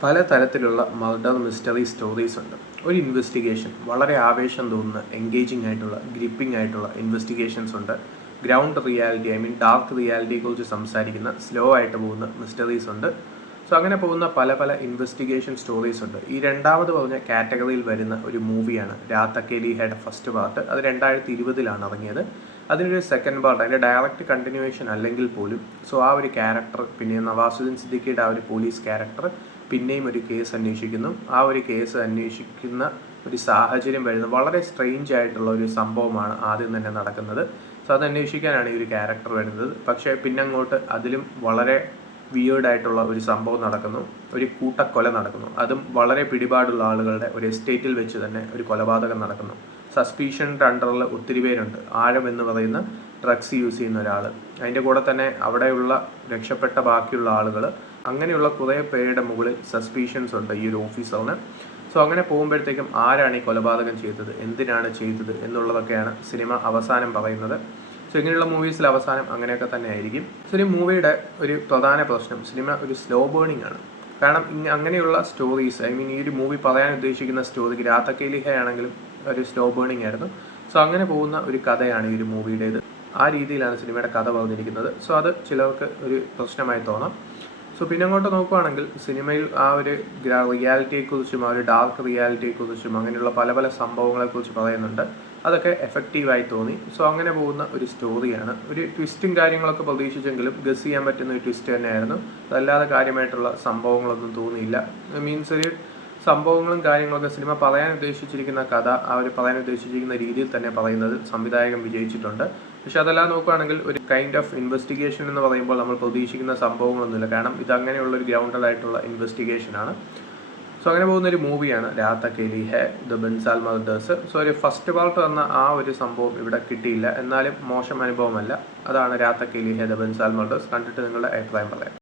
പലതരത്തിലുള്ള murder mystery stories ഉണ്ട്. ഒരു ഇൻവെസ്റ്റിഗേഷൻ വളരെ ആവേശം തോന്നുന്ന എൻഗേജിങ് ആയിട്ടുള്ള ഗ്രിപ്പിംഗ് ആയിട്ടുള്ള ഇൻവെസ്റ്റിഗേഷൻസ് ഉണ്ട്. ഗ്രൗണ്ട് റിയാലിറ്റി ഡാർക്ക് റിയാലിറ്റിയെക്കുറിച്ച് സംസാരിക്കുന്ന സ്ലോ ആയിട്ട് പോകുന്ന മിസ്റ്ററീസ് ഉണ്ട്. സോ അങ്ങനെ പോകുന്ന പല പല ഇൻവെസ്റ്റിഗേഷൻ സ്റ്റോറീസ് ഉണ്ട്. ഈ രണ്ടാമത് പറഞ്ഞ കാറ്റഗറിയിൽ വരുന്ന ഒരു മൂവിയാണ് രാത് അക്കേലിയുടെ ഫസ്റ്റ് പാർട്ട്. അത് 2020 ഇറങ്ങിയത്. അതിനൊരു സെക്കൻഡ് പാർട്ട്, അതിൻ്റെ ഡയറക്റ്റ് കണ്ടിന്യൂവേഷൻ അല്ലെങ്കിൽ പോലും ആ ഒരു ക്യാരക്ടർ, പിന്നെ നവാസുദ്ദീൻ സിദ്ദിഖിയുടെ ആ ഒരു പോലീസ് ക്യാരക്ടർ പിന്നെയും ഒരു കേസ് അന്വേഷിക്കുന്നു. ആ ഒരു കേസ് അന്വേഷിക്കുന്ന ഒരു സാഹചര്യം വരുന്നത് വളരെ സ്ട്രെയിഞ്ച് ആയിട്ടുള്ള ഒരു സംഭവമാണ് ആദ്യം തന്നെ നടക്കുന്നത്. സോ അത് അന്വേഷിക്കാനാണ് ഈ ഒരു ക്യാരക്ടർ വരുന്നത്. പക്ഷേ പിന്നെ അങ്ങോട്ട് അതിലും വളരെ വിയേർഡായിട്ടുള്ള ഒരു സംഭവം നടക്കുന്നു. ഒരു കൂട്ടക്കൊല നടക്കുന്നു. അതും വളരെ പിടിപാടുള്ള ആളുകളുടെ ഒരു എസ്റ്റേറ്റിൽ വെച്ച് തന്നെ ഒരു കൊലപാതകം നടക്കുന്നു. സസ്പീഷൻ്റെ അണ്ടറിൽ ഒത്തിരി പേരുണ്ട്. ആഴം എന്ന് പറയുന്ന ഡ്രഗ്സ് യൂസ് ചെയ്യുന്ന ഒരാൾ, അതിൻ്റെ കൂടെ തന്നെ അവിടെയുള്ള രക്ഷപ്പെട്ട ബാക്കിയുള്ള ആളുകൾ, അങ്ങനെയുള്ള കുറേ പേരുടെ മുകളിൽ സസ്പീഷൻസ് ഉണ്ട് ഈ ഒരു ഓഫീസറിന്. സോ അങ്ങനെ പോകുമ്പോഴത്തേക്കും ആരാണ് ഈ കൊലപാതകം ചെയ്തത്, എന്തിനാണ് ചെയ്തത് എന്നുള്ളതൊക്കെയാണ് സിനിമ അവസാനം പറയുന്നത്. സോ ഇങ്ങനെയുള്ള മൂവീസിൽ അവസാനം അങ്ങനെയൊക്കെ തന്നെ ആയിരിക്കും. സോ ഈ മൂവിയുടെ ഒരു പ്രധാന പ്രശ്നം, സിനിമ ഒരു സ്ലോ ബേണിംഗ് ആണ്. കാരണം അങ്ങനെയുള്ള സ്റ്റോറീസ്, ഈ ഒരു മൂവി പറയാൻ ഉദ്ദേശിക്കുന്ന സ്റ്റോറി രാത് അക്കേലി ആണെങ്കിലും ഒരു സ്ലോ ബേണിംഗ് ആയിരുന്നു. സോ അങ്ങനെ പോകുന്ന ഒരു കഥയാണ് ഈ ഒരു മൂവിയുടേത്. ആ രീതിയിലാണ് സിനിമയുടെ കഥ പറഞ്ഞിരിക്കുന്നത്. സോ അത് ചിലർക്ക് ഒരു പ്രശ്നമായി തോന്നാം. സോ പിന്നെ അങ്ങോട്ട് നോക്കുകയാണെങ്കിൽ സിനിമയിൽ ആ ഒരു റിയാലിറ്റിയെക്കുറിച്ചും ആ ഒരു ഡാർക്ക് റിയാലിറ്റിയെക്കുറിച്ചും അങ്ങനെയുള്ള പല പല സംഭവങ്ങളെക്കുറിച്ച് പറയുന്നുണ്ട്. അതൊക്കെ എഫക്റ്റീവായി തോന്നി. സോ അങ്ങനെ പോകുന്ന ഒരു സ്റ്റോറിയാണ്. ഒരു ട്വിസ്റ്റും കാര്യങ്ങളൊക്കെ പ്രതീക്ഷിച്ചെങ്കിലും ഗസ് ചെയ്യാൻ പറ്റുന്ന ഒരു ട്വിസ്റ്റ് തന്നെയായിരുന്നു. അതല്ലാതെ കാര്യമായിട്ടുള്ള സംഭവങ്ങളൊന്നും തോന്നിയില്ല. ഒരു സംഭവങ്ങളും കാര്യങ്ങളൊക്കെ സിനിമ പറയാൻ ഉദ്ദേശിച്ചിരിക്കുന്ന കഥ പറയാൻ ഉദ്ദേശിച്ചിരിക്കുന്ന രീതിയിൽ തന്നെ പറയുന്നത് സംവിധായകൻ വിജയിച്ചിട്ടുണ്ട്. പക്ഷെ അതെല്ലാം നോക്കുകയാണെങ്കിൽ ഒരു കൈൻഡ് ഓഫ് ഇൻവെസ്റ്റിഗേഷൻ എന്ന് പറയുമ്പോൾ നമ്മൾ പ്രതീക്ഷിക്കുന്ന സംഭവങ്ങളൊന്നുമില്ല. കാരണം ഇത് അങ്ങനെയുള്ള ഒരു ഗ്രൗണ്ടഡ് ആയിട്ടുള്ള ഇൻവെസ്റ്റിഗേഷനാണ്. സോ അങ്ങനെ പോകുന്ന ഒരു മൂവിയാണ് രാത് അക്കേലി ദ ബൻസാൽ മർഡേഴ്സ്. സോ ഒരു ഫസ്റ്റ് പാർട്ട് വന്ന ആ ഒരു സംഭവം ഇവിടെ കിട്ടിയില്ല. എന്നാലും മോശം അനുഭവമല്ല. അതാണ് രാത് അക്കേലി ദ ബൻസാൽ മർഡേഴ്സ്. കണ്ടിട്ട് നിങ്ങളുടെ അഭിപ്രായം പറയാം.